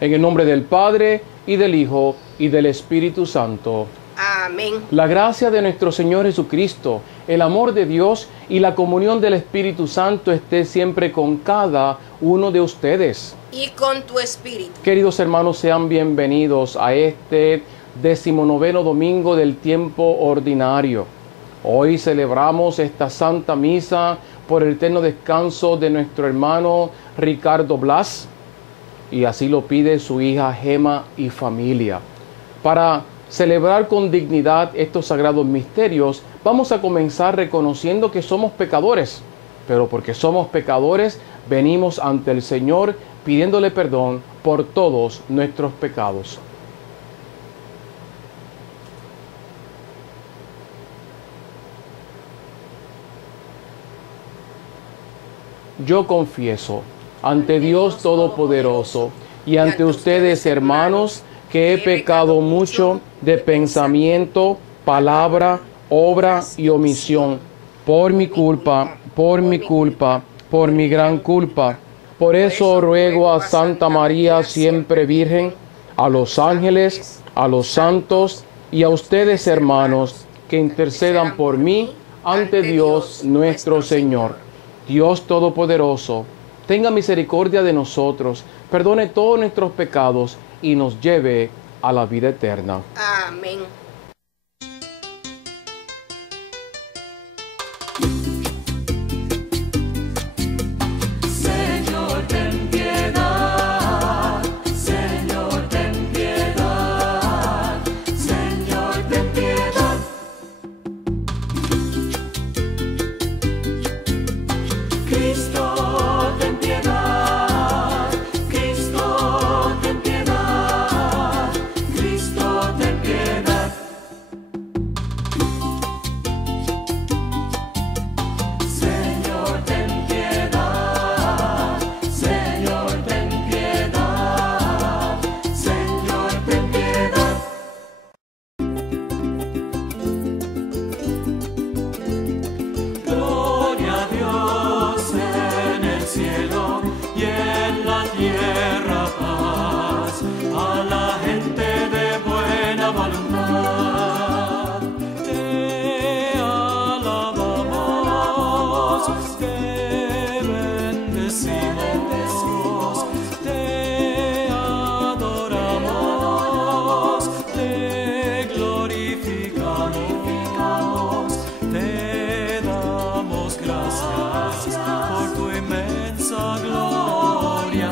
En el nombre del Padre, y del Hijo, y del Espíritu Santo. Amén. La gracia de nuestro Señor Jesucristo, el amor de Dios y la comunión del Espíritu Santo esté siempre con cada uno de ustedes. Y con tu espíritu. Queridos hermanos, sean bienvenidos a este 19º domingo del tiempo ordinario. Hoy celebramos esta Santa Misa por el eterno descanso de nuestro hermano Ricardo Blas, y así lo pide su hija Gema y familia. Para celebrar con dignidad estos sagrados misterios, vamos a comenzar reconociendo que somos pecadores, pero porque somos pecadores, venimos ante el Señor pidiéndole perdón por todos nuestros pecados. Yo confieso ante Dios Todopoderoso y ante ustedes, hermanos, que he pecado mucho de pensamiento, palabra, obra y omisión, por mi culpa, por mi gran culpa. Por eso ruego a Santa María, siempre Virgen, a los ángeles, a los santos y a ustedes, hermanos, que intercedan por mí ante Dios nuestro Señor. Dios Todopoderoso, tenga misericordia de nosotros, perdone todos nuestros pecados y nos lleve a la vida eterna. Amén. Señor, ten piedad. Señor, ten piedad. Señor, ten piedad. Cristo, ten piedad. Cristo, ten piedad. Cristo, ten piedad. Señor, ten piedad. Señor, ten piedad. Señor, ten piedad. Gloria a Dios en el cielo y en la tierra paz, a la gente de buena voluntad. Te alabamos, te bendecimos, te adoramos, te glorificamos, te damos gracias por tu inmensa gloria.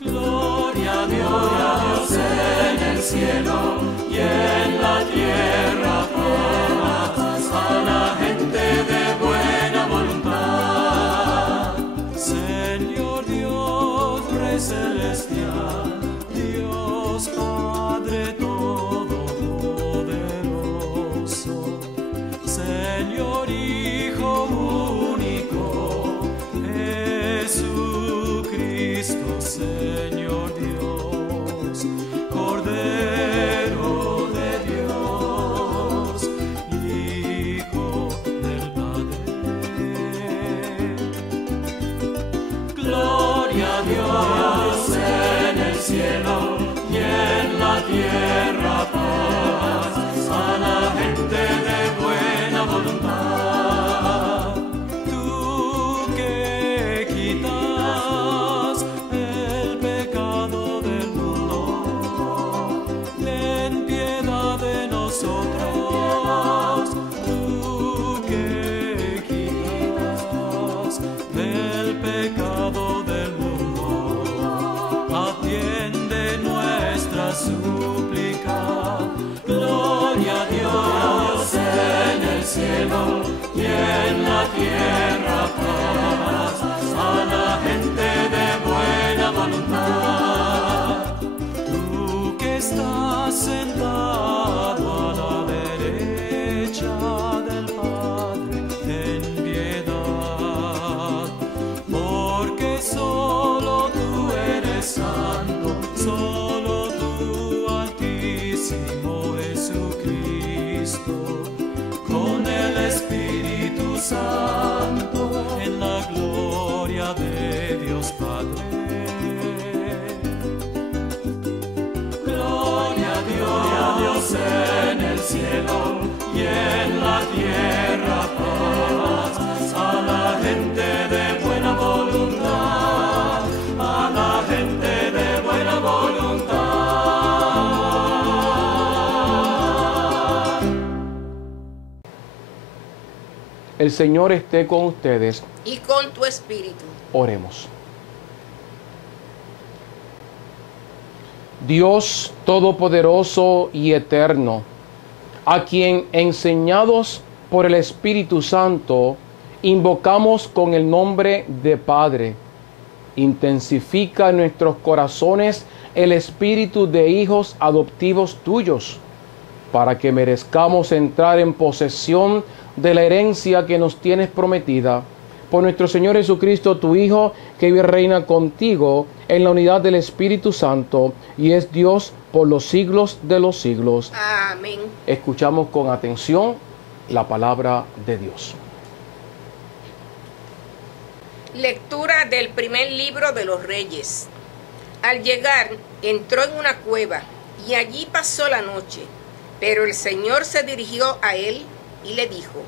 Gloria a Dios en el cielo y en la tierra paz, a la gente de buena voluntad. Señor Dios, Rey celestial, Dios Padre todopoderoso, Señor Hijo único, Jesucristo, Señor Dios, Cordero de Dios, Hijo del Padre. Gloria a Dios en el cielo y en la tierra paz, a la gente de buena voluntad. Tú que quitas el pecado del mundo, ten piedad de nosotros. Tú que quitas el pecado del mundo, atiende nuestra súplica. Gloria a Dios en el cielo y en la tierra paz, a la gente de buena voluntad. Tú que estás sentado a la derecha del Padre, ten piedad, porque solo tú eres santo, solo tú has cielo y en la tierra paz. A la gente de buena voluntad, a la gente de buena voluntad. El Señor esté con ustedes. Y con tu espíritu. Oremos. Dios Todopoderoso y Eterno, a quien, enseñados por el Espíritu Santo, invocamos con el nombre de Padre, intensifica en nuestros corazones el espíritu de hijos adoptivos tuyos, para que merezcamos entrar en posesión de la herencia que nos tienes prometida, por nuestro Señor Jesucristo, tu Hijo, que vive y reina contigo en la unidad del Espíritu Santo, y es Dios por los siglos de los siglos. Amén. Escuchamos con atención la palabra de Dios. Lectura del primer libro de los Reyes. Al llegar, entró en una cueva y allí pasó la noche. Pero el Señor se dirigió a él y le dijo: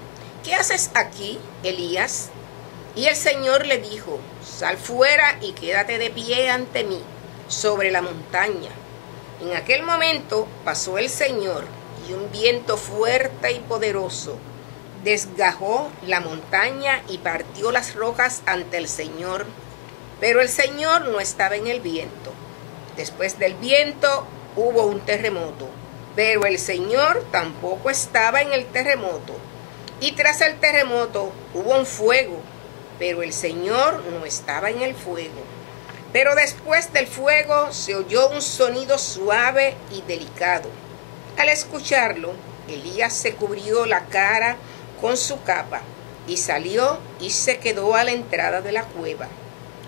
¿Qué haces aquí, Elías? Y el Señor le dijo: Sal fuera y quédate de pie ante mí, sobre la montaña. En aquel momento pasó el Señor, y un viento fuerte y poderoso desgajó la montaña y partió las rocas ante el Señor. Pero el Señor no estaba en el viento. Después del viento hubo un terremoto, pero el Señor tampoco estaba en el terremoto. Y tras el terremoto hubo un fuego, pero el Señor no estaba en el fuego. Pero después del fuego se oyó un sonido suave y delicado. Al escucharlo, Elías se cubrió la cara con su capa y salió y se quedó a la entrada de la cueva.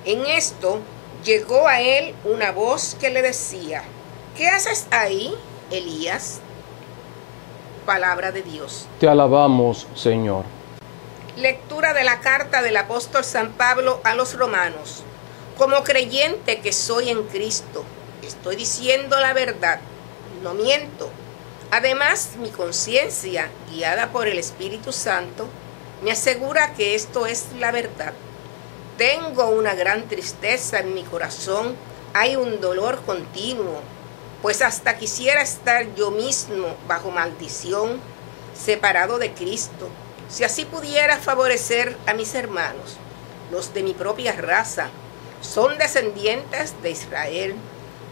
En esto llegó a él una voz que le decía: ¿Qué haces ahí, Elías? Palabra de Dios. Te alabamos, Señor. Lectura de la carta del apóstol San Pablo a los romanos. Como creyente que soy en Cristo, estoy diciendo la verdad, no miento. Además, mi conciencia, guiada por el Espíritu Santo, me asegura que esto es la verdad. Tengo una gran tristeza en mi corazón, hay un dolor continuo, pues hasta quisiera estar yo mismo bajo maldición, separado de Cristo, si así pudiera favorecer a mis hermanos, los de mi propia raza. Son descendientes de Israel,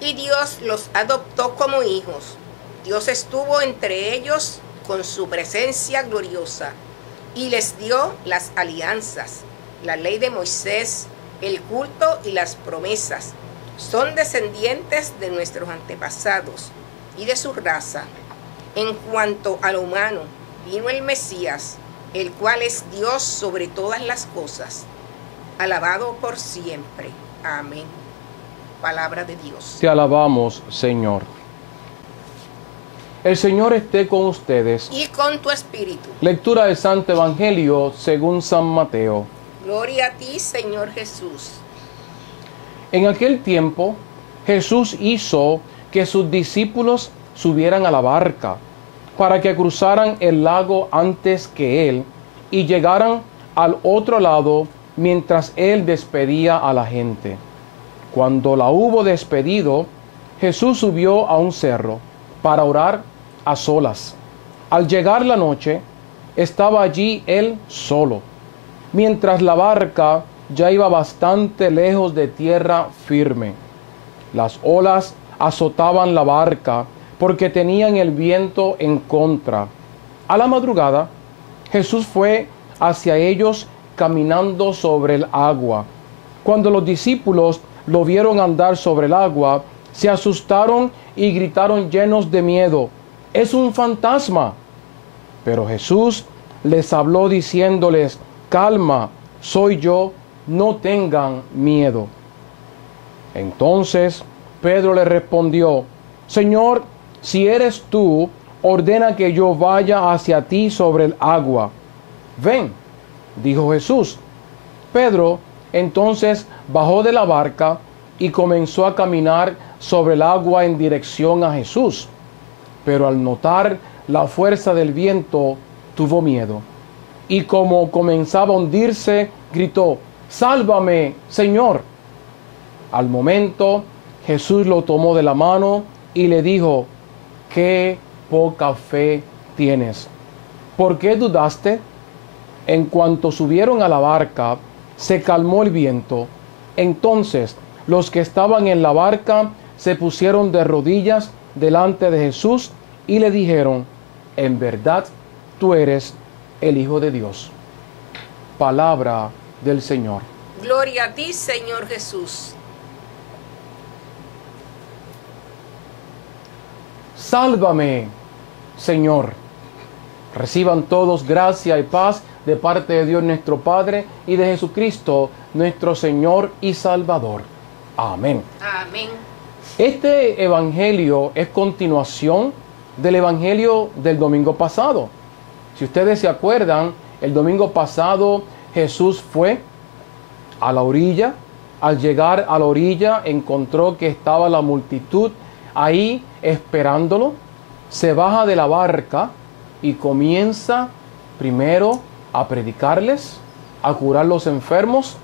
y Dios los adoptó como hijos. Dios estuvo entre ellos con su presencia gloriosa, y les dio las alianzas, la ley de Moisés, el culto y las promesas. Son descendientes de nuestros antepasados y de su raza. En cuanto a lo humano, vino el Mesías, el cual es Dios sobre todas las cosas, alabado por siempre. Amén. Palabra de Dios. Te alabamos, Señor. El Señor esté con ustedes. Y con tu espíritu. Lectura del Santo Evangelio según San Mateo. Gloria a ti, Señor Jesús. En aquel tiempo, Jesús hizo que sus discípulos subieran a la barca para que cruzaran el lago antes que él y llegaran al otro lado mientras él despedía a la gente. Cuando la hubo despedido, Jesús subió a un cerro para orar a solas. Al llegar la noche, estaba allí él solo, mientras la barca ya iba bastante lejos de tierra firme. Las olas azotaban la barca porque tenían el viento en contra. A la madrugada, Jesús fue hacia ellos caminando sobre el agua. Cuando los discípulos lo vieron andar sobre el agua, se asustaron y gritaron llenos de miedo: ¡Es un fantasma! Pero Jesús les habló diciéndoles: calma, soy yo, no tengan miedo. Entonces Pedro le respondió: Señor, si eres tú, ordena que yo vaya hacia ti sobre el agua. Ven, dijo Jesús. Pedro entonces bajó de la barca y comenzó a caminar sobre el agua en dirección a Jesús. Pero al notar la fuerza del viento, tuvo miedo. Y como comenzaba a hundirse, gritó: ¡Sálvame, Señor! Al momento, Jesús lo tomó de la mano y le dijo: ¡Qué poca fe tienes! ¿Por qué dudaste? En cuanto subieron a la barca, se calmó el viento. Entonces, los que estaban en la barca se pusieron de rodillas delante de Jesús y le dijeron: en verdad, tú eres el Hijo de Dios. Palabra del Señor. Gloria a ti, Señor Jesús. Sálvame, Señor. Reciban todos gracia y paz de parte de Dios nuestro Padre y de Jesucristo, nuestro Señor y Salvador. Amén. Amén. Este evangelio es continuación del evangelio del domingo pasado. Si ustedes se acuerdan, el domingo pasado Jesús fue a la orilla. Al llegar a la orilla encontró que estaba la multitud ahí esperándolo. Se baja de la barca y comienza primero a predicarles, a curar los enfermos,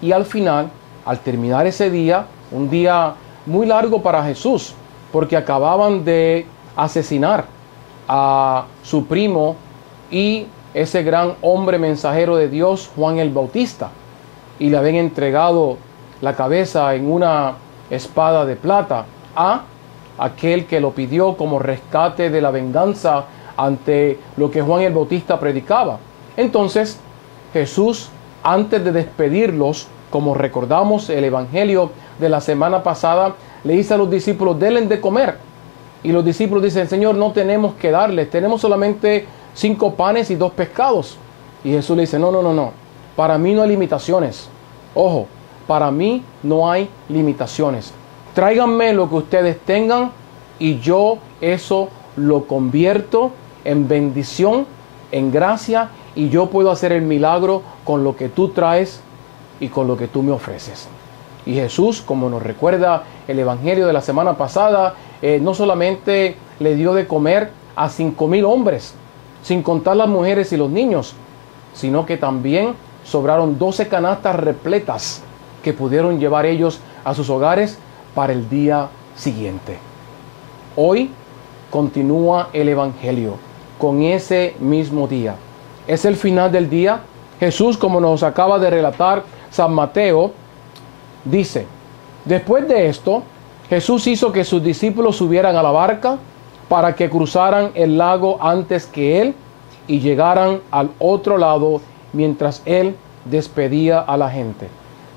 y al final, al terminar ese día, un día muy largo para Jesús, porque acababan de asesinar a su primo y ese gran hombre mensajero de Dios, Juan el Bautista, y le habían entregado la cabeza en una espada de plata a aquel que lo pidió como rescate de la venganza ante lo que Juan el Bautista predicaba. Entonces Jesús, antes de despedirlos, como recordamos el evangelio de la semana pasada, le dice a los discípulos: denle de comer. Y los discípulos dicen: Señor, no tenemos que darles, tenemos solamente 5 panes y 2 pescados. Y Jesús le dice: no, para mí no hay limitaciones. Ojo, para mí no hay limitaciones. Tráiganme lo que ustedes tengan y yo eso lo convierto en bendición, en gracia, y yo puedo hacer el milagro con lo que tú traes y con lo que tú me ofreces. Y Jesús, como nos recuerda el evangelio de la semana pasada, no solamente le dio de comer a 5,000 hombres, sin contar las mujeres y los niños, sino que también sobraron 12 canastas repletas que pudieron llevar ellos a sus hogares para el día siguiente. Hoy continúa el evangelio con ese mismo día. Es el final del día. Jesús, como nos acaba de relatar San Mateo, dice: después de esto, Jesús hizo que sus discípulos subieran a la barca para que cruzaran el lago antes que él y llegaran al otro lado mientras él despedía a la gente.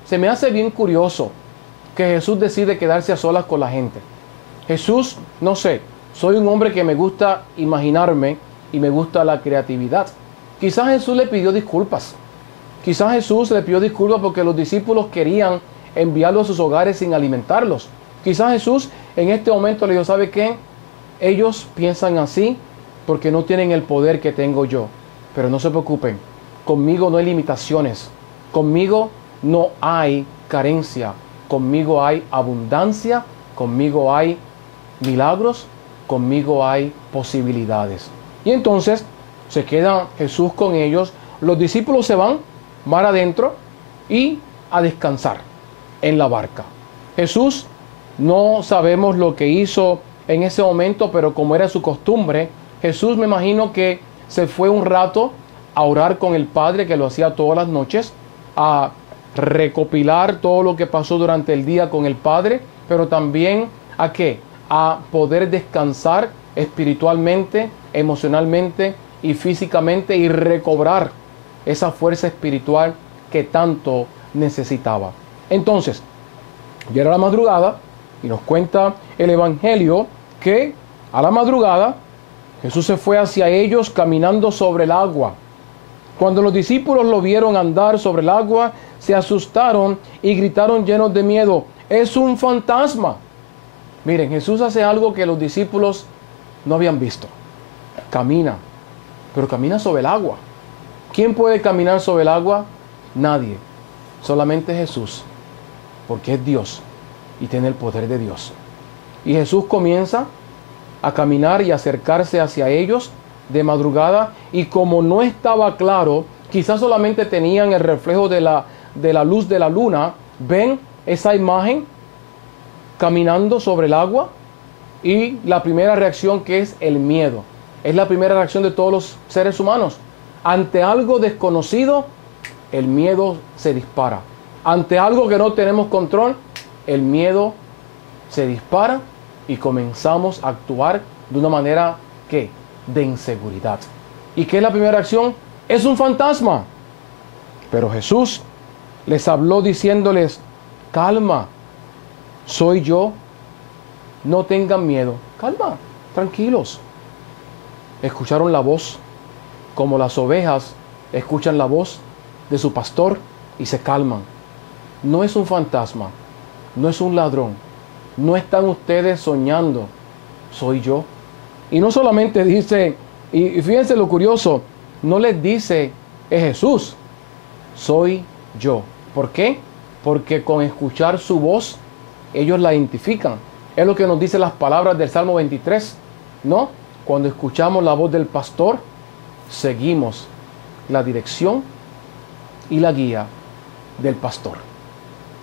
Se me hace bien curioso que Jesús decide quedarse a solas con la gente. Jesús, no sé, soy un hombre que me gusta imaginarme y me gusta la creatividad. Quizás Jesús le pidió disculpas. Quizás Jesús le pidió disculpas porque los discípulos querían enviarlos a sus hogares sin alimentarlos. Quizás Jesús en este momento le dijo: ¿sabe qué? Ellos piensan así porque no tienen el poder que tengo yo. Pero no se preocupen, conmigo no hay limitaciones. Conmigo no hay carencia. Conmigo hay abundancia. Conmigo hay milagros. Conmigo hay posibilidades. Y entonces se queda Jesús con ellos. Los discípulos se van mar adentro y a descansar en la barca. Jesús, no sabemos lo que hizo en ese momento, pero como era su costumbre, Jesús, me imagino que se fue un rato a orar con el Padre, que lo hacía todas las noches, a recopilar todo lo que pasó durante el día con el Padre, pero también ¿a qué? A poder descansar espiritualmente, emocionalmente y físicamente, y recobrar esa fuerza espiritual que tanto necesitaba. Entonces, ya era la madrugada y nos cuenta el evangelio que a la madrugada Jesús se fue hacia ellos caminando sobre el agua. Cuando los discípulos lo vieron andar sobre el agua, se asustaron y gritaron llenos de miedo: ¡es un fantasma! Miren, Jesús hace algo que los discípulos no habían visto. Camina, pero camina sobre el agua. ¿Quién puede caminar sobre el agua? Nadie. Solamente Jesús, porque es Dios y tiene el poder de Dios. Y Jesús comienza a caminar y acercarse hacia ellos de madrugada, y como no estaba claro, quizás solamente tenían el reflejo de la luz de la luna, ven esa imagen caminando sobre el agua, y la primera reacción, que es el miedo. Es la primera reacción de todos los seres humanos. Ante algo desconocido, el miedo se dispara. Ante algo que no tenemos control, el miedo se dispara y comenzamos a actuar de una manera, ¿qué?, de inseguridad. ¿Y qué es la primera reacción? Es un fantasma. Pero Jesús les habló diciéndoles: calma, soy yo, no tengan miedo. Calma, tranquilos. Escucharon la voz, como las ovejas escuchan la voz de su pastor y se calman. No es un fantasma, no es un ladrón, no están ustedes soñando, soy yo. Y no solamente dice, y fíjense lo curioso, no les dice es Jesús, soy yo. ¿Por qué? Porque con escuchar su voz, ellos la identifican. Es lo que nos dicen las palabras del Salmo 23, ¿no? Cuando escuchamos la voz del pastor, seguimos la dirección y la guía del pastor.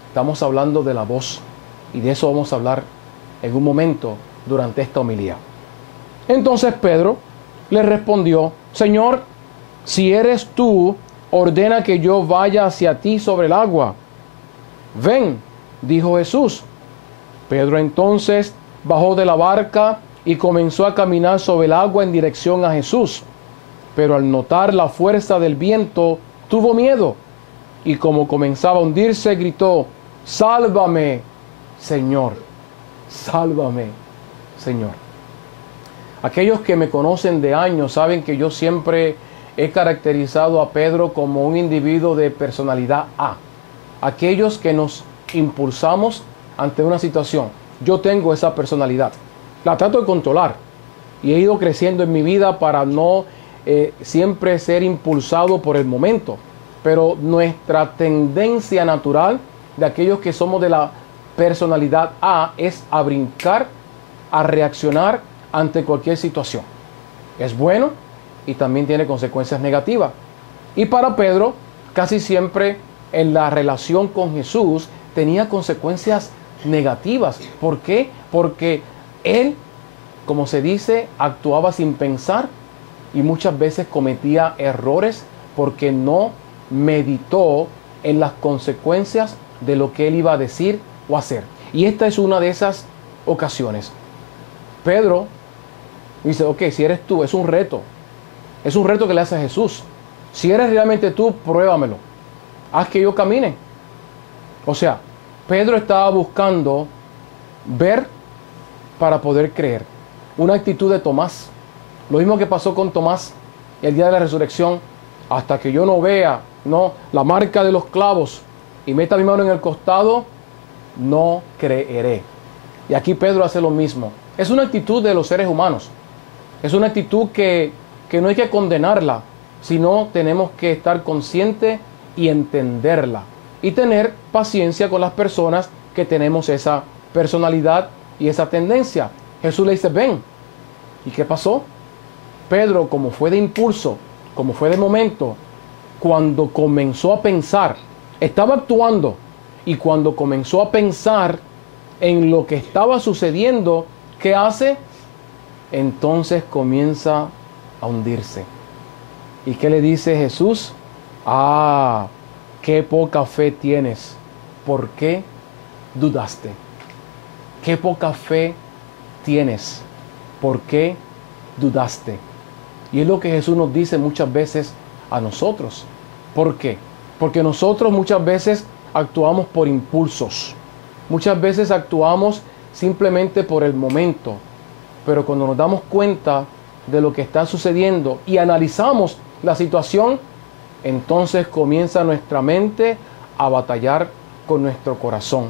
Estamos hablando de la voz, y de eso vamos a hablar en un momento durante esta homilía. Entonces Pedro le respondió: Señor, si eres tú, ordena que yo vaya hacia ti sobre el agua. Ven, dijo Jesús. Pedro entonces bajó de la barca y comenzó a caminar sobre el agua en dirección a Jesús. Pero al notar la fuerza del viento, tuvo miedo, y como comenzaba a hundirse, gritó: sálvame, Señor, sálvame, Señor. Aquellos que me conocen de años saben que yo siempre he caracterizado a Pedro como un individuo de personalidad A. Aquellos que nos impulsamos ante una situación. Yo tengo esa personalidad. La trato de controlar, y he ido creciendo en mi vida para no siempre ser impulsado por el momento. Pero nuestra tendencia natural de aquellos que somos de la personalidad A es a brincar, a reaccionar ante cualquier situación. Es bueno y también tiene consecuencias negativas. Y para Pedro, casi siempre en la relación con Jesús tenía consecuencias negativas. ¿Por qué? Porque él, como se dice, actuaba sin pensar y muchas veces cometía errores porque no meditó en las consecuencias de lo que él iba a decir o hacer. Y esta es una de esas ocasiones. Pedro dice: ok, si eres tú, es un reto. Es un reto que le hace a Jesús. Si eres realmente tú, pruébamelo. Haz que yo camine. O sea, Pedro estaba buscando ver para poder creer. Una actitud de Tomás. Lo mismo que pasó con Tomás el día de la resurrección. Hasta que yo no vea, no, la marca de los clavos y meta mi mano en el costado, no creeré. Y aquí Pedro hace lo mismo. Es una actitud de los seres humanos. Es una actitud que no hay que condenarla, sino tenemos que estar conscientes y entenderla. Y tener paciencia con las personas que tenemos esa personalidad y esa tendencia. Jesús le dice: ven. ¿Y qué pasó? Pedro, como fue de impulso, como fue de momento, cuando comenzó a pensar, estaba actuando, y cuando comenzó a pensar en lo que estaba sucediendo, ¿qué hace? Entonces comienza a hundirse. ¿Y qué le dice Jesús? Ah, qué poca fe tienes. ¿Por qué dudaste? Qué poca fe tienes. ¿Por qué dudaste? Y es lo que Jesús nos dice muchas veces a nosotros. ¿Por qué? Porque nosotros muchas veces actuamos por impulsos. Muchas veces actuamos simplemente por el momento. Pero cuando nos damos cuenta de lo que está sucediendo y analizamos la situación, entonces comienza nuestra mente a batallar con nuestro corazón.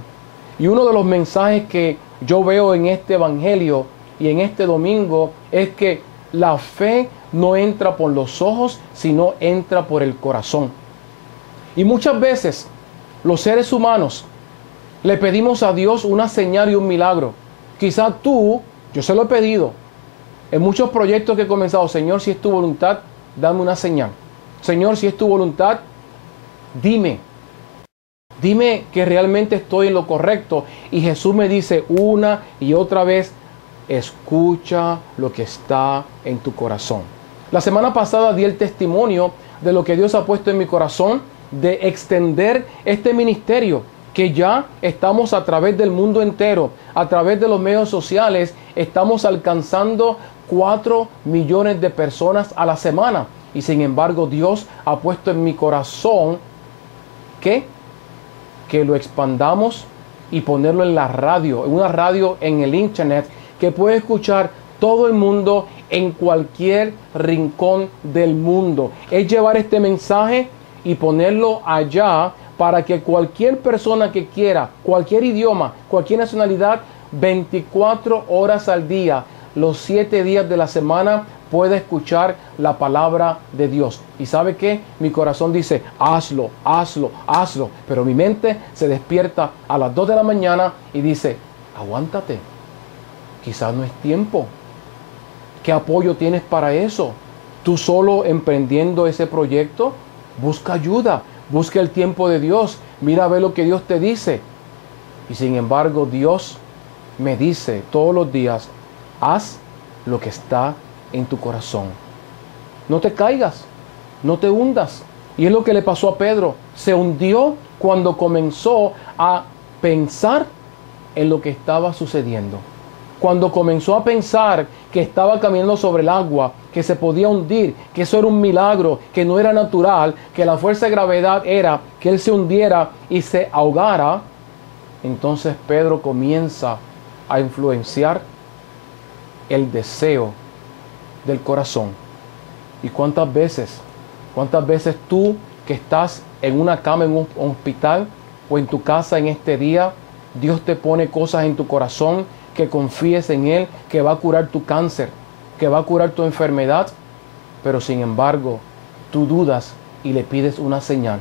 Y uno de los mensajes que yo veo en este evangelio y en este domingo es que la fe no entra por los ojos, sino entra por el corazón. Y muchas veces los seres humanos le pedimos a Dios una señal y un milagro. Quizás tú, yo se lo he pedido, En muchos proyectos que he comenzado, Señor, si es tu voluntad, dame una señal. Señor, si es tu voluntad, dime. Dime que realmente estoy en lo correcto. Y Jesús me dice una y otra vez, escucha lo que está en tu corazón. La semana pasada di el testimonio de lo que Dios ha puesto en mi corazón, de extender este ministerio, que ya estamos a través del mundo entero, a través de los medios sociales, estamos alcanzando 4 millones de personas a la semana. Y sin embargo, Dios ha puesto en mi corazón que lo expandamos y ponerlo en la radio, en una radio en el internet, que puede escuchar todo el mundo en cualquier rincón del mundo. Es llevar este mensaje y ponerlo allá para que cualquier persona que quiera, cualquier idioma, cualquier nacionalidad, 24 horas al día, los 7 días de la semana, pueda escuchar la palabra de Dios. ¿Y sabe qué? Mi corazón dice, hazlo, hazlo, hazlo. Pero mi mente se despierta a las 2 de la mañana y dice, aguántate. Quizás no es tiempo. ¿Qué apoyo tienes para eso? ¿Tú solo emprendiendo ese proyecto? Busca ayuda, busca el tiempo de Dios. Mira a ver lo que Dios te dice. Y sin embargo, Dios me dice todos los días, haz lo que está en tu corazón. No te caigas, no te hundas. Y es lo que le pasó a Pedro. Se hundió cuando comenzó a pensar en lo que estaba sucediendo. Cuando comenzó a pensar que estaba caminando sobre el agua, que se podía hundir, que eso era un milagro, que no era natural, que la fuerza de gravedad era que él se hundiera y se ahogara, entonces Pedro comienza a influenciar el deseo del corazón. ¿Y cuántas veces tú que estás en una cama en un hospital o en tu casa en este día, Dios te pone cosas en tu corazón, que confíes en Él, que va a curar tu cáncer, que va a curar tu enfermedad, pero sin embargo tú dudas y le pides una señal?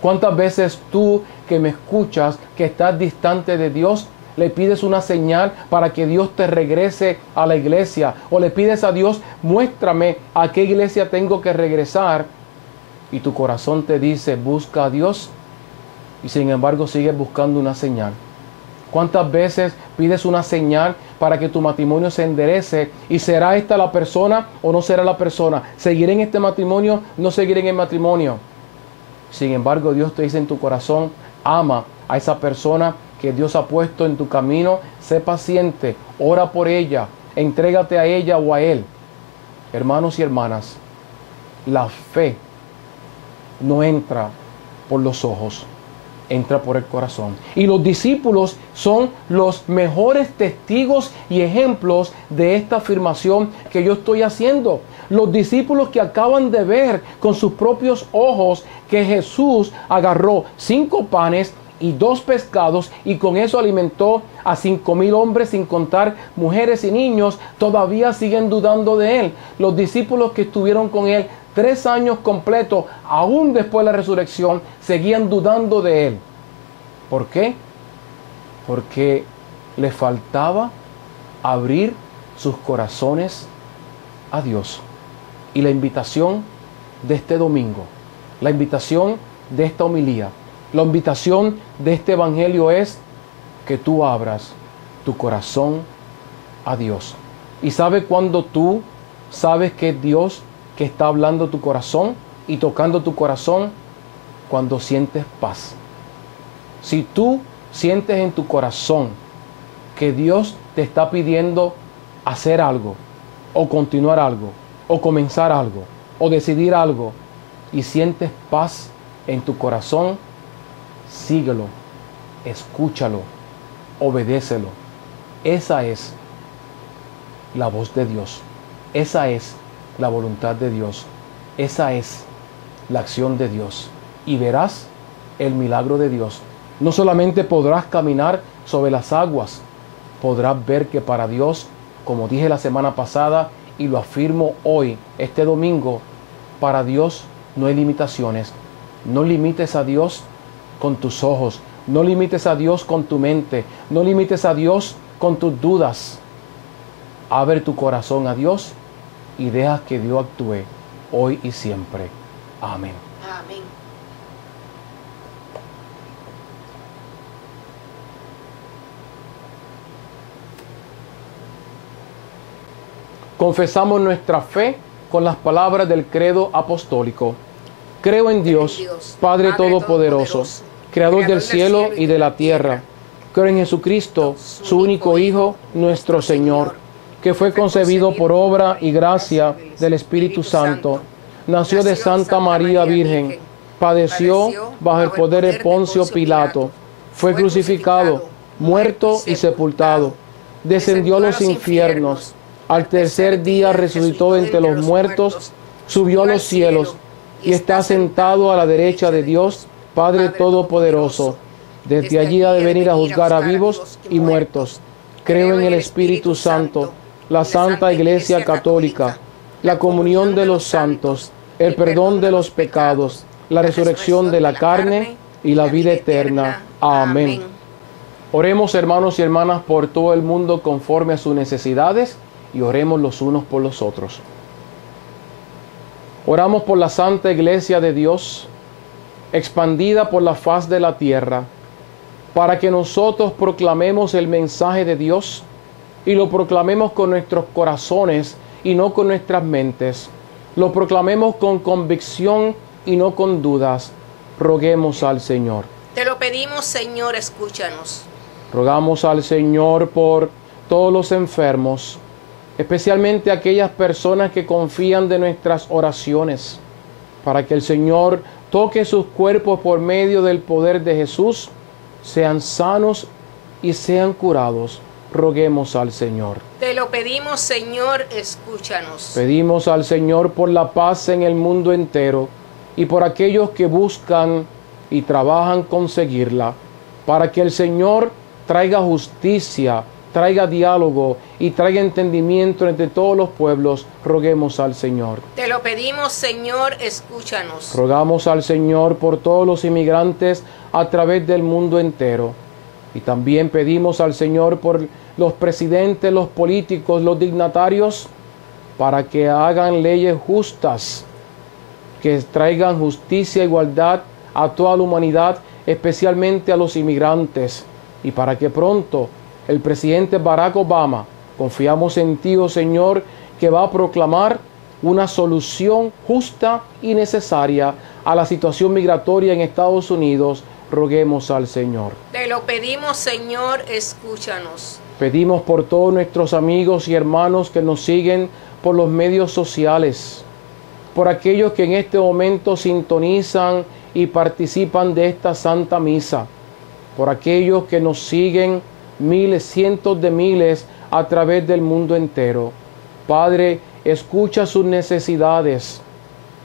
¿Cuántas veces tú que me escuchas, que estás distante de Dios, le pides una señal para que Dios te regrese a la iglesia? O le pides a Dios, muéstrame a qué iglesia tengo que regresar. Y tu corazón te dice, busca a Dios. Y sin embargo sigues buscando una señal. ¿Cuántas veces pides una señal para que tu matrimonio se enderece? ¿Y será esta la persona o no será la persona? ¿Seguiré en este matrimonio? ¿No seguiré en el matrimonio? Sin embargo, Dios te dice en tu corazón, ama a esa persona que Dios ha puesto en tu camino. Sé paciente, ora por ella, entrégate a ella o a él. Hermanos y hermanas, la fe no entra por los ojos, entra por el corazón. Y los discípulos son los mejores testigos y ejemplos de esta afirmación que yo estoy haciendo. Los discípulos que acaban de ver con sus propios ojos que Jesús agarró 5 panes y 2 pescados y con eso alimentó a 5,000 hombres, sin contar mujeres y niños, todavía siguen dudando de Él. Los discípulos que estuvieron con Él 3 años completos, aún después de la resurrección, seguían dudando de Él. ¿Por qué? Porque le faltaba abrir sus corazones a Dios. Y la invitación de este domingo, la invitación de esta homilía, la invitación de este evangelio es que tú abras tu corazón a Dios. ¿Y sabe cuando tú sabes que es Dios que está hablando tu corazón y tocando tu corazón? Cuando sientes paz. Si tú sientes en tu corazón que Dios te está pidiendo hacer algo, o continuar algo, o comenzar algo, o decidir algo, y sientes paz en tu corazón, síguelo, escúchalo, obedécelo. Esa es la voz de Dios. Esa es la voluntad de Dios. Esa es la acción de Dios. Y verás el milagro de Dios. No solamente podrás caminar sobre las aguas, podrás ver que para Dios, como dije la semana pasada y lo afirmo hoy, este domingo, para Dios no hay limitaciones. No limites a Dios con tus ojos, no limites a Dios con tu mente, no limites a Dios con tus dudas. Abre tu corazón a Dios y deja que Dios actúe hoy y siempre. Amén. Amén. Confesamos nuestra fe con las palabras del credo apostólico. Creo en Dios, Padre Todopoderoso, Creador del cielo y de la tierra. Creo en Jesucristo, su único Hijo, nuestro Señor, que fue concebido por obra y gracia del Espíritu Santo. Nació de Santa María Virgen, padeció bajo el poder de Poncio Pilato, fue crucificado, muerto y sepultado, descendió a los infiernos, al tercer día resucitó entre los muertos, subió a los cielos y está sentado a la derecha de Dios, Padre Todopoderoso. Desde allí ha de venir a juzgar a vivos y muertos. Creo en el Espíritu Santo, la Santa Iglesia Católica, la comunión de los santos, el perdón de los pecados, la resurrección de la carne y la vida eterna. Amén. Oremos, hermanos y hermanas, por todo el mundo conforme a sus necesidades y oremos los unos por los otros. Oramos por la Santa Iglesia de Dios, expandida por la faz de la tierra, para que nosotros proclamemos el mensaje de Dios y lo proclamemos con nuestros corazones y no con nuestras mentes. Lo proclamemos con convicción y no con dudas. Roguemos al Señor. Te lo pedimos, Señor, escúchanos. Rogamos al Señor por todos los enfermos, especialmente aquellas personas que confían de nuestras oraciones, para que el Señor toque sus cuerpos por medio del poder de Jesús, sean sanos y sean curados. Roguemos al Señor. Te lo pedimos, Señor, escúchanos. Pedimos al Señor por la paz en el mundo entero y por aquellos que buscan y trabajan conseguirla, para que el Señor traiga justicia, traiga diálogo y traiga entendimiento entre todos los pueblos. Roguemos al Señor. Te lo pedimos, Señor, escúchanos. Rogamos al Señor por todos los inmigrantes a través del mundo entero. Y también pedimos al Señor por los presidentes, los políticos, los dignatarios, para que hagan leyes justas, que traigan justicia e igualdad a toda la humanidad, especialmente a los inmigrantes. Y para que pronto el presidente Barack Obama, confiamos en ti, oh Señor, que va a proclamar una solución justa y necesaria a la situación migratoria en Estados Unidos. Roguemos al Señor. Te lo pedimos, Señor, escúchanos. Pedimos por todos nuestros amigos y hermanos que nos siguen por los medios sociales, por aquellos que en este momento sintonizan y participan de esta Santa Misa, por aquellos que nos siguen miles, cientos de miles a través del mundo entero. Padre, escucha sus necesidades,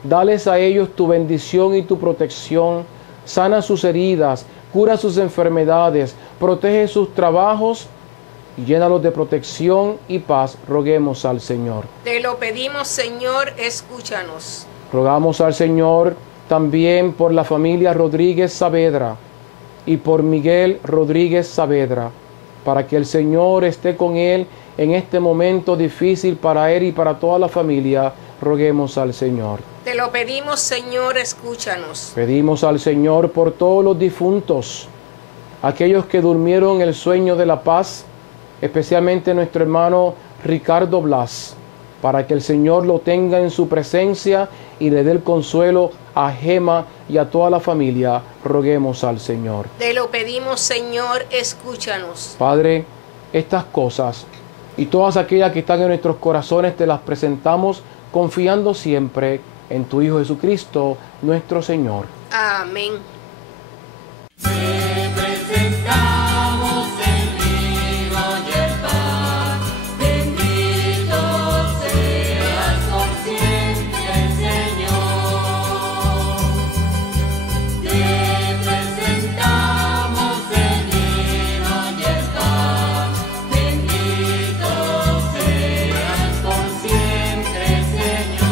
dales a ellos tu bendición y tu protección, sana sus heridas, cura sus enfermedades, protege sus trabajos y llénalos de protección y paz. Roguemos al Señor. Te lo pedimos, Señor, escúchanos. Rogamos al Señor también por la familia Rodríguez Saavedra y por Miguel Rodríguez Saavedra, para que el Señor esté con él en este momento difícil para él y para toda la familia. Roguemos al Señor. Te lo pedimos, Señor, escúchanos. Pedimos al Señor por todos los difuntos, aquellos que durmieron el sueño de la paz, especialmente nuestro hermano Ricardo Blas, para que el Señor lo tenga en su presencia y le dé el consuelo a Gema y a toda la familia. Roguemos al Señor. Te lo pedimos, Señor, escúchanos. Padre, estas cosas y todas aquellas que están en nuestros corazones te las presentamos confiando siempre en tu Hijo Jesucristo, nuestro Señor. Amén. Te presentamos el vino y el pan, bendito seas por siempre, Señor. Te presentamos el vino y el pan, bendito seas por siempre, Señor.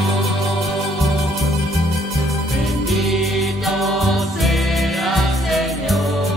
Bendito seas, Señor.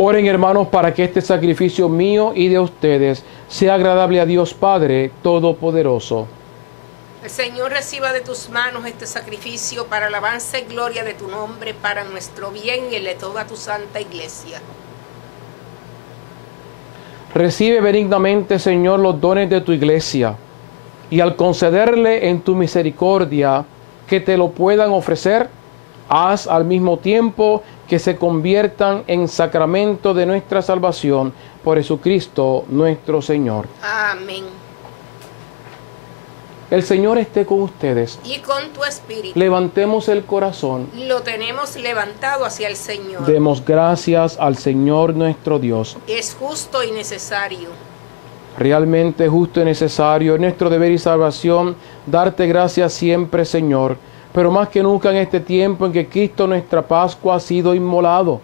Oren, hermanos, para que este sacrificio mío y de ustedes sea agradable a Dios Padre Todopoderoso. El Señor reciba de tus manos este sacrificio para alabanza y gloria de tu nombre, para nuestro bien y el de toda tu santa iglesia. Recibe benignamente, Señor, los dones de tu iglesia, y al concederle en tu misericordia que te lo puedan ofrecer, haz al mismo tiempo que se conviertan en sacramento de nuestra salvación por Jesucristo nuestro Señor. Amén. El Señor esté con ustedes. Y con tu espíritu. Levantemos el corazón. Lo tenemos levantado hacia el Señor. Demos gracias al Señor nuestro Dios. Es justo y necesario. Realmente justo y necesario, es nuestro deber y salvación, darte gracias siempre, Señor, pero más que nunca en este tiempo en que Cristo nuestra Pascua ha sido inmolado.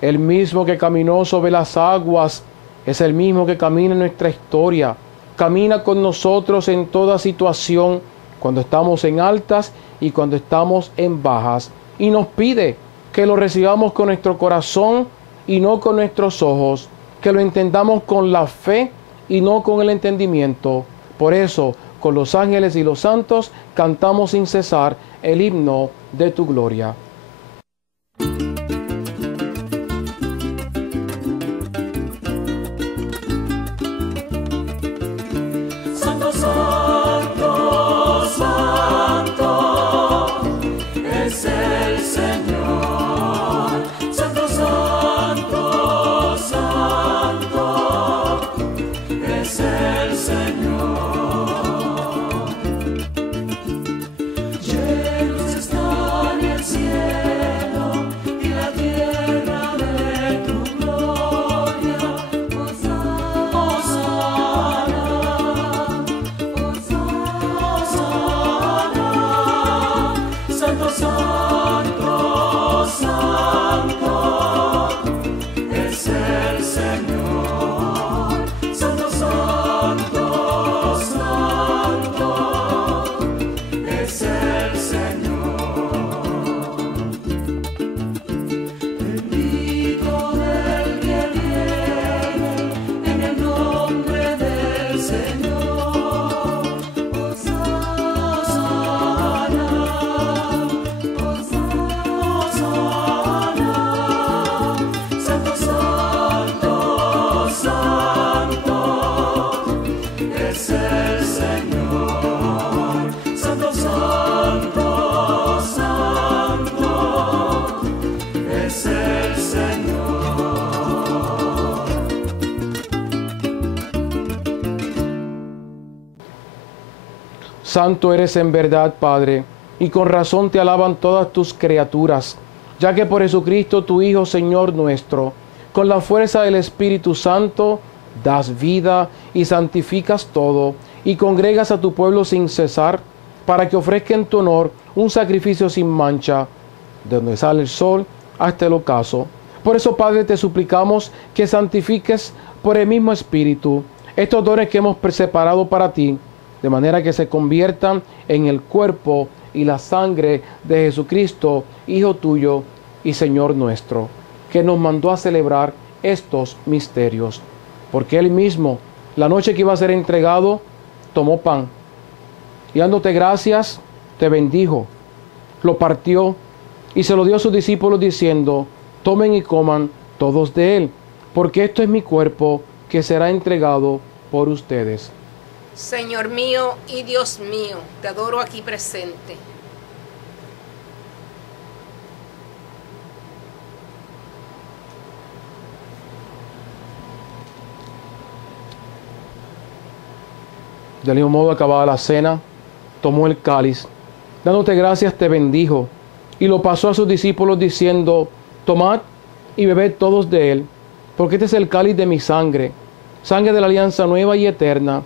El mismo que caminó sobre las aguas es el mismo que camina en nuestra historia. Camina con nosotros en toda situación, cuando estamos en altas y cuando estamos en bajas. Y nos pide que lo recibamos con nuestro corazón y no con nuestros ojos, que lo entendamos con la fe y no con el entendimiento. Por eso, con los ángeles y los santos, cantamos sin cesar el himno de tu gloria. Santo, santo, santo es el Señor. Santo, santo, santo es el Señor. Llenos están el cielo y la tierra de tu gloria. Hosana, Hosana, Santo, santo, santo es el Señor. Santo, santo, santo es el Señor. Bendito el que viene en el nombre del Señor. Hosana, Hosana, Santo, santo, santo es el Señor. Santo, santo, santo es el Señor. Santo eres en verdad, Padre, y con razón te alaban todas tus criaturas, ya que por Jesucristo tu Hijo, Señor nuestro, con la fuerza del Espíritu Santo, das vida y santificas todo, y congregas a tu pueblo sin cesar, para que ofrezca en tu honor un sacrificio sin mancha, de donde sale el sol hasta el ocaso. Por eso, Padre, te suplicamos que santifiques por el mismo Espíritu estos dones que hemos separado para ti, de manera que se conviertan en el cuerpo y la sangre de Jesucristo, Hijo tuyo y Señor nuestro, que nos mandó a celebrar estos misterios. Porque Él mismo, la noche que iba a ser entregado, tomó pan, y dándote gracias, te bendijo, lo partió, y se lo dio a sus discípulos diciendo: tomen y coman todos de él, porque esto es mi cuerpo que será entregado por ustedes. Señor mío y Dios mío, te adoro aquí presente. Del mismo modo, acabada la cena, tomó el cáliz, dándote gracias, te bendijo, y lo pasó a sus discípulos diciendo: tomad y bebed todos de él, porque este es el cáliz de mi sangre, sangre de la alianza nueva y eterna,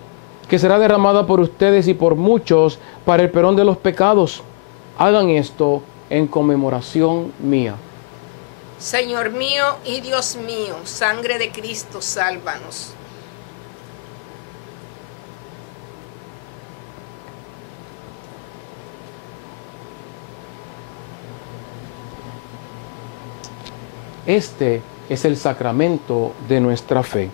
que será derramada por ustedes y por muchos para el perdón de los pecados. Hagan esto en conmemoración mía. Señor mío y Dios mío, sangre de Cristo, sálvanos. Este es el sacramento de nuestra fe.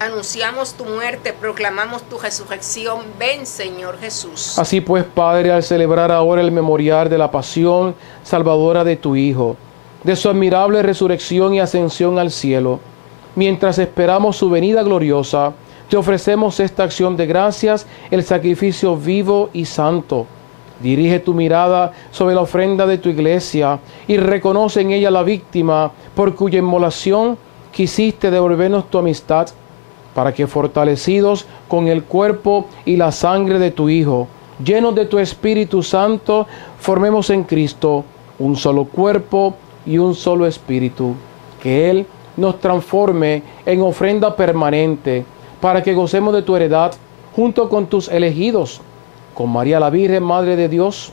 Anunciamos tu muerte, proclamamos tu resurrección. Ven, Señor Jesús. Así pues, Padre, al celebrar ahora el memorial de la pasión salvadora de tu Hijo, de su admirable resurrección y ascensión al cielo, mientras esperamos su venida gloriosa, te ofrecemos esta acción de gracias, el sacrificio vivo y santo. Dirige tu mirada sobre la ofrenda de tu iglesia y reconoce en ella la víctima por cuya inmolación quisiste devolvernos tu amistad, para que fortalecidos con el cuerpo y la sangre de tu Hijo, llenos de tu Espíritu Santo, formemos en Cristo un solo cuerpo y un solo espíritu. Que Él nos transforme en ofrenda permanente, para que gocemos de tu heredad junto con tus elegidos, con María la Virgen, Madre de Dios,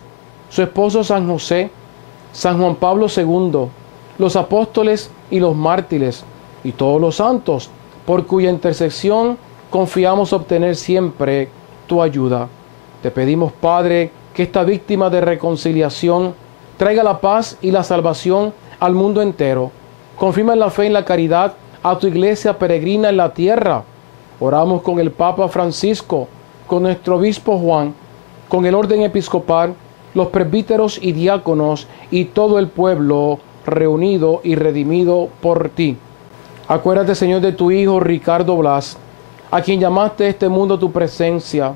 su esposo San José, San Juan Pablo II, los apóstoles y los mártires, y todos los santos, por cuya intercesión confiamos obtener siempre tu ayuda. Te pedimos, Padre, que esta víctima de reconciliación traiga la paz y la salvación al mundo entero. Confirma en la fe y en la caridad a tu iglesia peregrina en la tierra. Oramos con el Papa Francisco, con nuestro obispo Juan, con el orden episcopal, los presbíteros y diáconos y todo el pueblo reunido y redimido por ti. Acuérdate, Señor, de tu Hijo Ricardo Blas, a quien llamaste a este mundo tu presencia,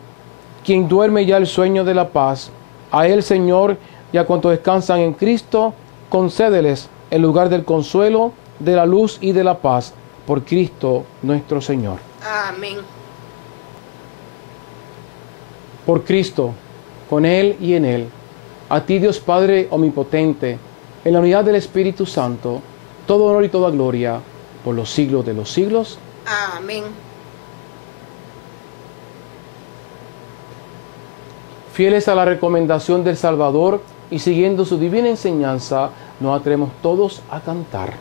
quien duerme ya el sueño de la paz. A él, Señor, y a cuantos descansan en Cristo, concédeles el lugar del consuelo, de la luz y de la paz, por Cristo nuestro Señor. Amén. Por Cristo, con Él y en Él, a ti, Dios Padre omnipotente, en la unidad del Espíritu Santo, todo honor y toda gloria, por los siglos de los siglos. Amén. Fieles a la recomendación del Salvador y siguiendo su divina enseñanza, nos atrevemos todos a cantar.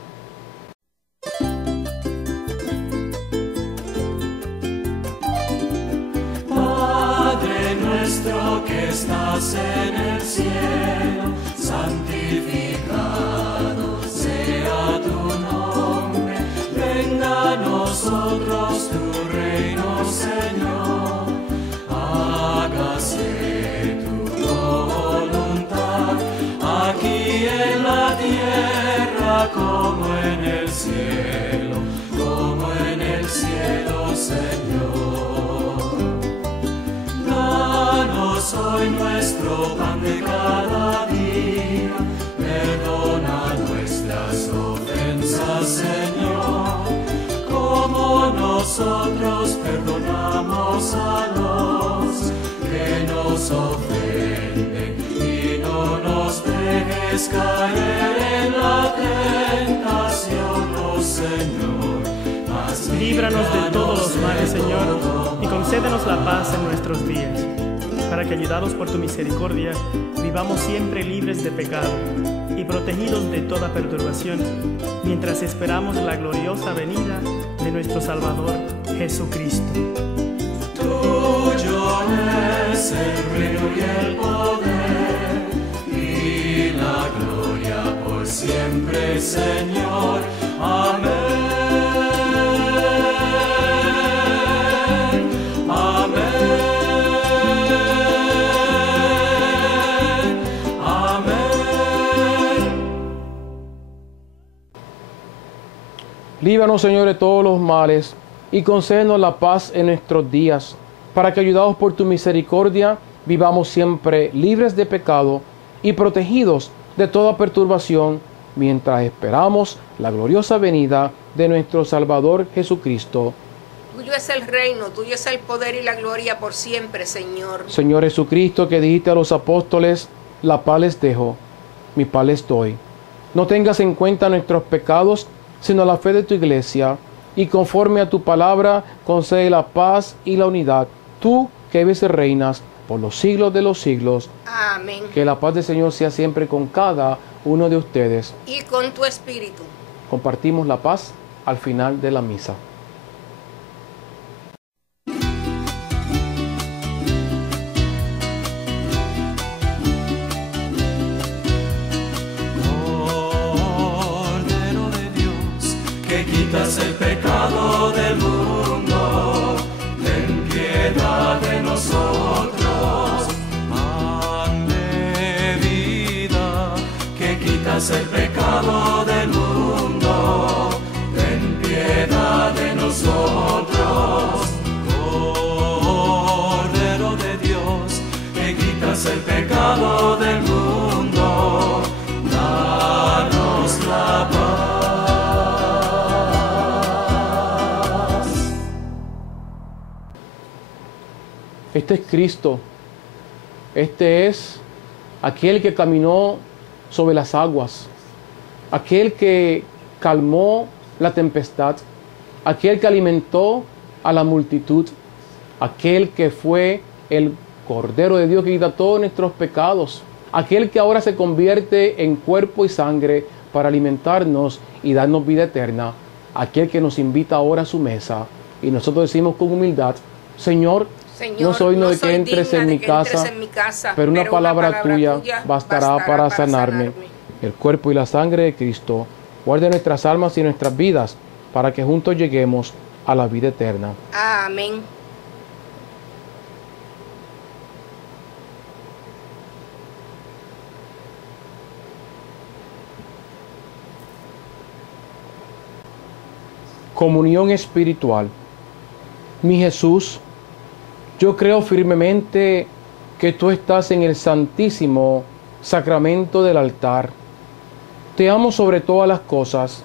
Padre nuestro que estás en el cielo, santificado sea tu nombre. Venga a nosotros tu reino, Señor. Hágase tu voluntad, aquí en la tierra como en el cielo, Señor. Danos hoy nuestro pan de cada día, perdona nuestras ofensas, Señor, como nosotros perdonamos a los que nos ofenden, y no nos dejes caer en la tentación, oh Señor. Líbranos de todos los males, Señor, y concédenos la paz en nuestros días, para que, ayudados por tu misericordia, vivamos siempre libres de pecado y protegidos de toda perturbación, mientras esperamos la gloriosa venida de nuestro Salvador, Jesucristo. Tuyo es el reino y el poder y la gloria por siempre, Señor. Amén. Líbranos, Señor, de todos los males, y concédenos la paz en nuestros días, para que, ayudados por tu misericordia, vivamos siempre libres de pecado y protegidos de toda perturbación, mientras esperamos la gloriosa venida de nuestro Salvador Jesucristo. Tuyo es el reino, tuyo es el poder y la gloria por siempre, Señor. Señor Jesucristo, que dijiste a los apóstoles, la paz les dejo, mi paz les doy. No tengas en cuenta nuestros pecados, sino la fe de tu iglesia, y conforme a tu palabra, concede la paz y la unidad. Tú que vives y reinas por los siglos de los siglos. Amén. Que la paz del Señor sea siempre con cada uno de ustedes. Y con tu espíritu. Compartimos la paz al final de la misa. que quitas el pecado del mundo, ten piedad de nosotros. Pan de vida, que quitas el pecado del mundo, ten piedad de nosotros. Cordero de Dios, que quitas el pecado del mundo, danos la paz. Este es Cristo. Este es aquel que caminó sobre las aguas, aquel que calmó la tempestad, aquel que alimentó a la multitud, aquel que fue el Cordero de Dios que quita todos nuestros pecados, aquel que ahora se convierte en cuerpo y sangre para alimentarnos y darnos vida eterna, aquel que nos invita ahora a su mesa y nosotros decimos con humildad: Señor, no soy digno de que entres en mi casa, pero una palabra tuya bastará para sanarme. El cuerpo y la sangre de Cristo guarde nuestras almas y nuestras vidas para que juntos lleguemos a la vida eterna. Amén. Comunión espiritual. Mi Jesús, yo creo firmemente que tú estás en el santísimo sacramento del altar. Te amo sobre todas las cosas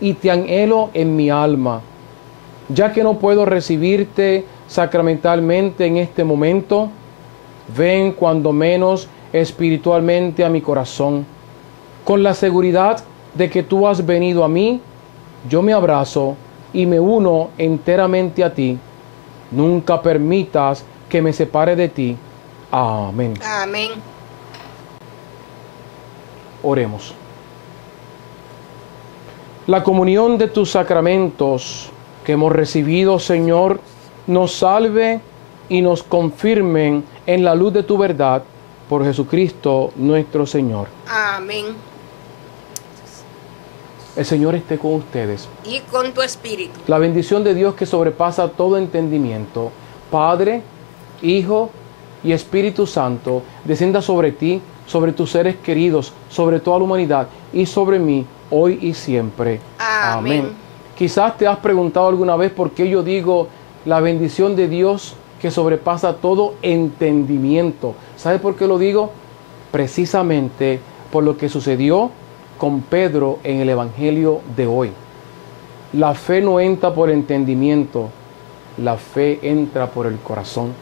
y te anhelo en mi alma. Ya que no puedo recibirte sacramentalmente en este momento, ven cuando menos espiritualmente a mi corazón. Con la seguridad de que tú has venido a mí, yo me abrazo y me uno enteramente a ti. Nunca permitas que me separe de ti. Amén. Amén. Oremos. La comunión de tus sacramentos que hemos recibido, Señor, nos salve y nos confirmen en la luz de tu verdad, por Jesucristo nuestro Señor. Amén. El Señor esté con ustedes. Y con tu espíritu. La bendición de Dios que sobrepasa todo entendimiento, Padre, Hijo y Espíritu Santo, descienda sobre ti, sobre tus seres queridos, sobre toda la humanidad y sobre mí, hoy y siempre. Amén. Quizás te has preguntado alguna vez por qué yo digo la bendición de Dios que sobrepasa todo entendimiento. ¿Sabe por qué lo digo? Precisamente por lo que sucedió con Pedro en el Evangelio de hoy. La fe no entra por entendimiento, la fe entra por el corazón.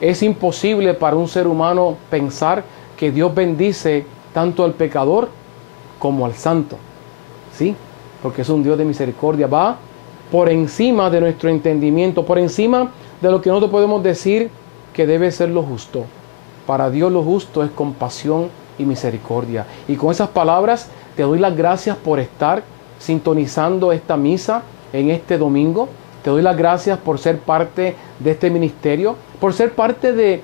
Es imposible para un ser humano pensar que Dios bendice tanto al pecador como al santo. ¿Sí? Porque es un Dios de misericordia. Va por encima de nuestro entendimiento, por encima de lo que nosotros podemos decir que debe ser lo justo. Para Dios lo justo es compasión y misericordia. Y con esas palabras te doy las gracias por estar sintonizando esta misa en este domingo. Te doy las gracias por ser parte de este ministerio, por ser parte de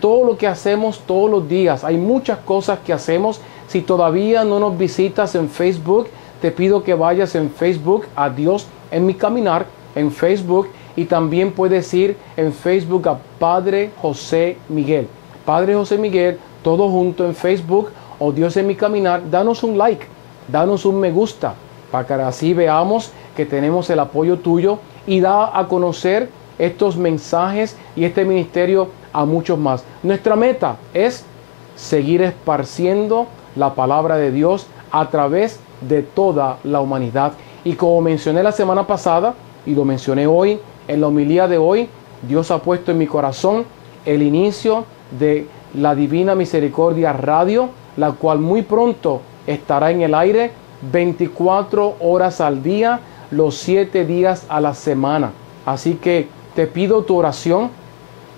todo lo que hacemos todos los días. Hay muchas cosas que hacemos. Si todavía no nos visitas en Facebook, te pido que vayas en Facebook a Dios en mi caminar, en Facebook, y también puedes ir en Facebook a Padre José Miguel. Padre José Miguel, todo junto en Facebook, o Dios en mi caminar. Danos un like, danos un me gusta, para que así veamos que tenemos el apoyo tuyo y da a conocer estos mensajes y este ministerio a muchos más. Nuestra meta es seguir esparciendo la palabra de Dios a través de toda la humanidad. Y como mencioné la semana pasada y lo mencioné hoy en la homilía de hoy, Dios ha puesto en mi corazón el inicio de la Divina Misericordia Radio, la cual muy pronto estará en el aire 24 horas al día, los 7 días a la semana. Así que te pido tu oración,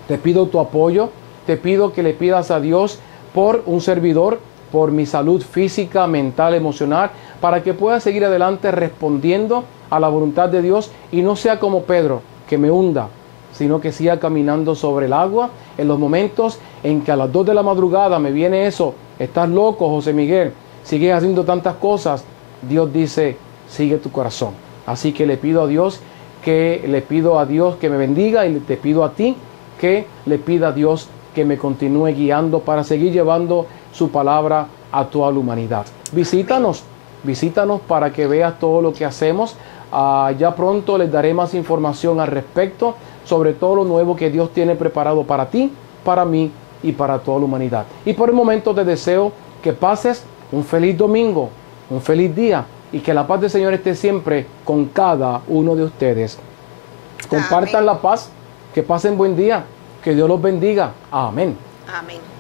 te pido tu apoyo, te pido que le pidas a Dios por un servidor, por mi salud física, mental, emocional, para que pueda seguir adelante respondiendo a la voluntad de Dios y no sea como Pedro, que me hunda, sino que siga caminando sobre el agua en los momentos en que a las 2 de la madrugada me viene eso: estás loco, José Miguel, sigues haciendo tantas cosas. Dios dice: sigue tu corazón. Así que le pido a Dios que me bendiga, y te pido a ti que le pida a Dios que me continúe guiando para seguir llevando su palabra a toda la humanidad. Visítanos para que veas todo lo que hacemos. Ya pronto les daré más información al respecto sobre todo lo nuevo que Dios tiene preparado para ti, para mí y para toda la humanidad. Y por el momento te deseo que pases un feliz domingo, un feliz día, y que la paz del Señor esté siempre con cada uno de ustedes. Compartan la paz, que pasen buen día, que Dios los bendiga. Amén. Amén.